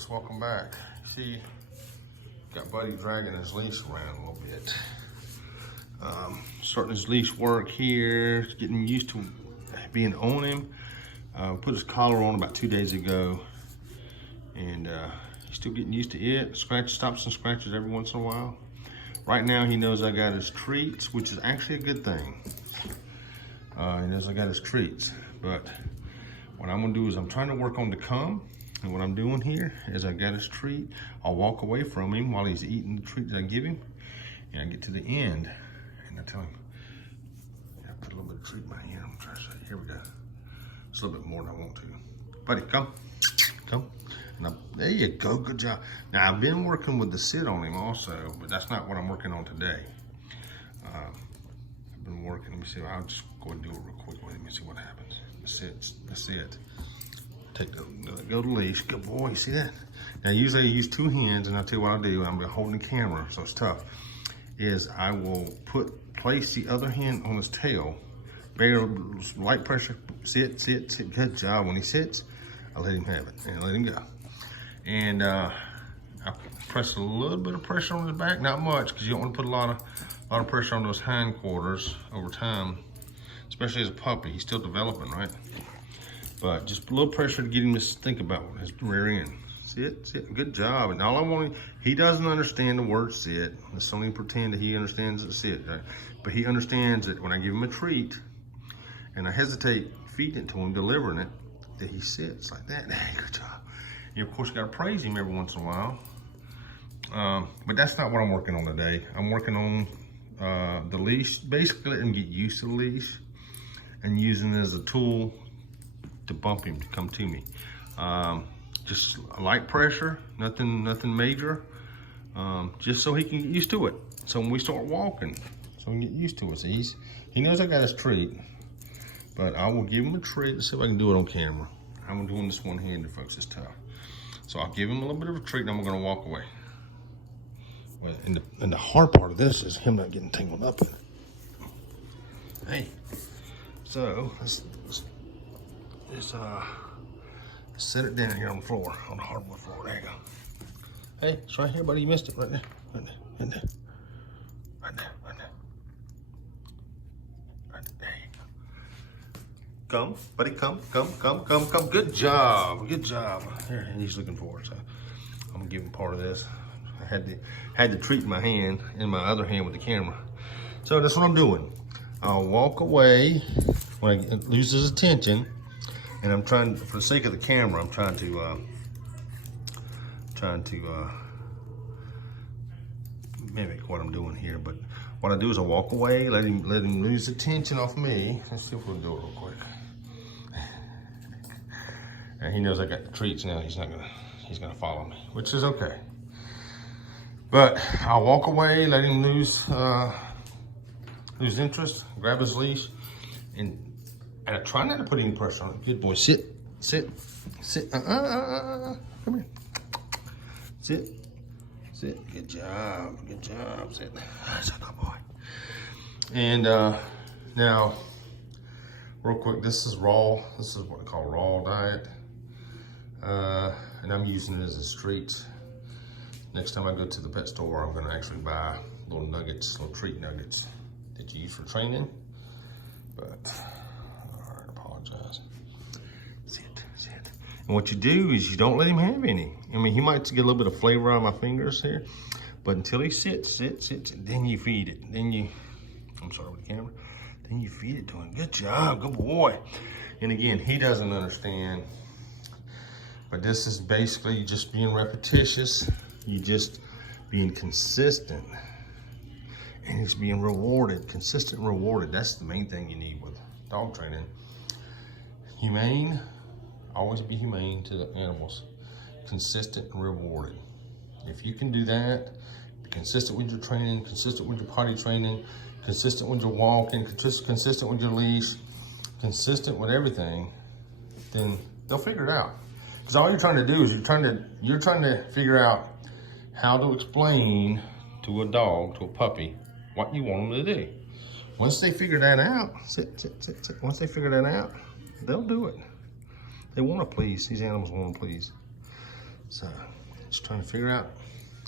folks, welcome back. See, got Buddy dragging his leash around a little bit. Starting his leash work here, getting used to being on him. Put his collar on about 2 days ago, and he's still getting used to it. Stops and scratches every once in a while. Right now he knows I got his treats, which is actually a good thing. He knows I got his treats, but what I'm gonna do is I'm trying to work on the come. And what I'm doing here is I got his treat. I'll walk away from him while he's eating the treat that I give him. And I get to the end and I tell him, I put a little bit of treat in my hand. I'm trying to say, here we go. It's a little bit more than I want to. Buddy, come. And there you go, good job. Now I've been working with the sit on him also, but that's not what I'm working on today. I've been working, let me see, I'll just go and do it real quick. Let me see what happens. That's it. Go to the leash, good boy, see that? Now usually I use 2 hands, and I'll tell you what I'll do, I'm holding the camera, so it's tough, is I will place the other hand on his tail, bear light pressure, sit, good job. When he sits, I let him have it, and let him go. And I press a little bit of pressure on his back, not much, because you don't want to put a lot of pressure on those hindquarters over time, especially as a puppy. He's still developing, right? But just a little pressure to get him to think about his rear end. Sit, good job. And all I want, he doesn't understand the word sit. Let's only pretend that he understands the sit, right? But he understands that when I give him a treat and I hesitate feeding it to him, delivering it, that he sits like that. Hey, good job. You of course got to praise him every once in a while. But that's not what I'm working on today. I'm working on the leash, basically letting him get used to the leash and using it as a tool to bump him to come to me. Just a light pressure, nothing major, just so he can get used to it. So when we start walking, so he can get used to it. So he knows I got his treat, but I will give him a treat. Let's see if I can do it on camera. I'm doing this one-handed, folks, it's tough. So I'll give him a little bit of a treat and I'm gonna walk away. Well, and the hard part of this is him not getting tangled up in it. Hey, so let's set it down here on the floor, on the hardwood floor. There you go. Hey, it's right here, buddy. You missed it. Right there. Right there. Right there. Right there. Right there. Right there. There you go. Come, buddy. Come. Good job. Good job. Here, he's looking for it. So I'm gonna give him part of this. I had the treat in my hand, in my other hand with the camera. So that's what I'm doing. I'll walk away when I lose his attention. And I'm trying, for the sake of the camera, I'm trying to mimic what I'm doing here. But what I do is I walk away, let him lose attention off me. Let's see if we can do it real quick. And he knows I got the treats now. He's gonna follow me, which is okay. But I'll walk away, let him lose interest, grab his leash, and I try not to put any pressure on it. Good boy, sit. Come here. Sit. Good job. Sit. That's a good boy. And now, real quick, this is raw. This is what they call raw diet. And I'm using it as a treat. Next time I go to the pet store, I'm gonna actually buy little nuggets, little treat nuggets that you use for training. But sit. And what you do is you don't let him have any. I mean, he might get a little bit of flavor on my fingers here, but until he sits, then you feed it. I'm sorry with the camera. Then you feed it to him. Good job, good boy. And again, he doesn't understand, but this is basically just being repetitious. You just being consistent, and it's being rewarded, consistent rewarded. That's the main thing you need with dog training. Humane, always be humane to the animals. Consistent and rewarded. If you can do that, be consistent with your training, consistent with your potty training, consistent with your walking, consistent with your leash, consistent with everything, then they'll figure it out. Because all you're trying to do is you're trying to figure out how to explain to a dog, to a puppy, what you want them to do. Once they figure that out, sit. Once they figure that out, they'll do it. They want to please. These animals want to please. So, just trying to figure out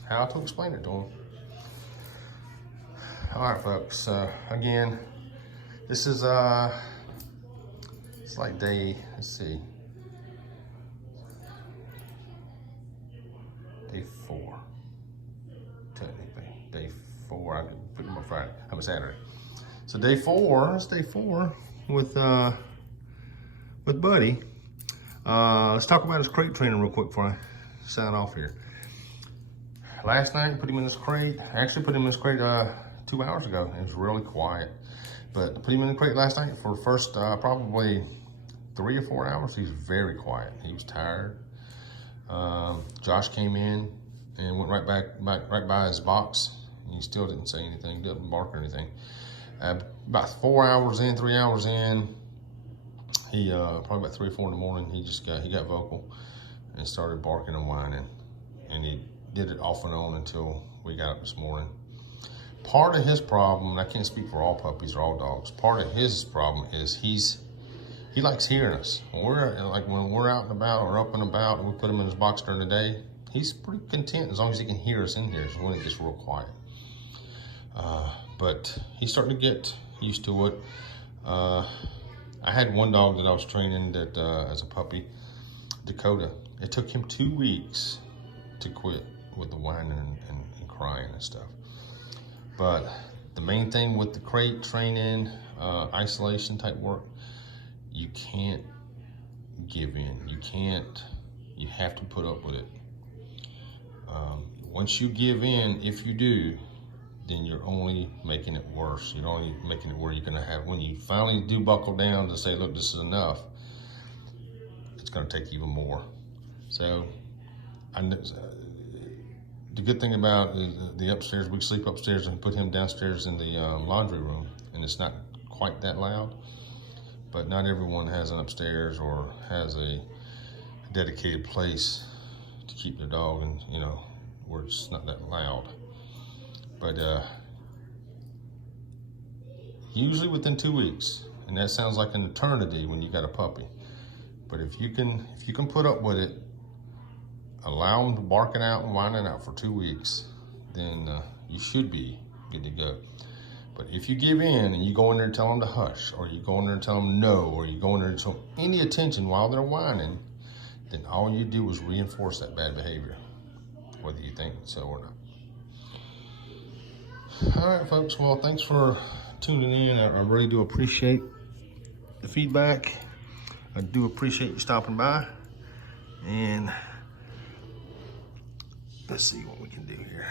how to explain it to him. All right, folks. Again, this is it's like day. Let's see, day 4. Technically, day 4. I could put them on Friday. I'm a Saturday. So day 4. It's day 4 with Buddy. Let's talk about his crate training real quick before I sign off here. Last night, put him in this crate. I actually put him in this crate 2 hours ago. It was really quiet. But put him in the crate last night for the first probably 3 or 4 hours. He was very quiet. He was tired. Josh came in and went right by his box. He still didn't say anything, didn't bark or anything. About 4 hours in, 3 hours in, he probably about 3 or 4 in the morning, he got vocal and started barking and whining, and he did it off and on until we got up this morning. Part of his problem, and I can't speak for all puppies or all dogs, part of his problem is he likes hearing us. When we're out and about or up and about and we put him in his box during the day, he's pretty content as long as he can hear us in here. Is when it gets real quiet. But he's starting to get used to it. I had one dog that I was training that as a puppy, Dakota. It took him 2 weeks to quit with the whining and crying and stuff. But the main thing with the crate training, isolation type work, you can't give in. You have to put up with it. Once you give in, if you do, then you're only making it worse. You're only making it where you're gonna have, when you finally do buckle down to say, look, this is enough, it's gonna take even more. So, the good thing about the upstairs, we sleep upstairs and put him downstairs in the laundry room, and it's not quite that loud, but not everyone has an upstairs or has a dedicated place to keep their dog, and where it's not that loud. But usually within 2 weeks, and that sounds like an eternity when you got a puppy. But if you can put up with it, allow them to bark it out and whine it out for 2 weeks, then you should be good to go. But if you give in and you go in there and tell them to hush, or you go in there and tell them no, or you go in there and show them any attention while they're whining, then all you do is reinforce that bad behavior, whether you think so or not. All right, folks. Well, thanks for tuning in. I really do appreciate the feedback. I do appreciate you stopping by. And let's see what we can do here.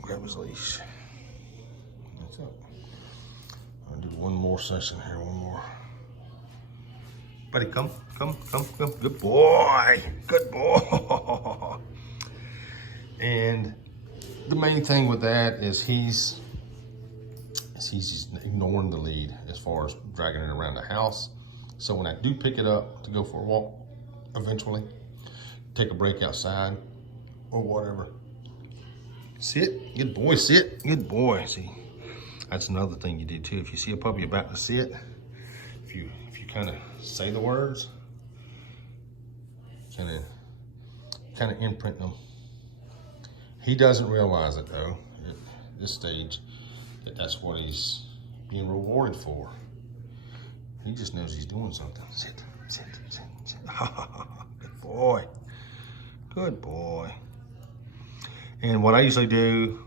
Grab his leash. That's up. I'll do one more session here. One more. Buddy, come. Good boy. Good boy. And the main thing with that is he's just ignoring the lead as far as dragging it around the house. So when I do pick it up to go for a walk, eventually, take a break outside or whatever, sit, good boy, sit, good boy. See, that's another thing you do too. If you see a puppy about to sit, if you kind of say the words, kind of imprint them. He doesn't realize it though, at this stage, that's what he's being rewarded for. He just knows he's doing something. Sit. Good boy. And what I usually do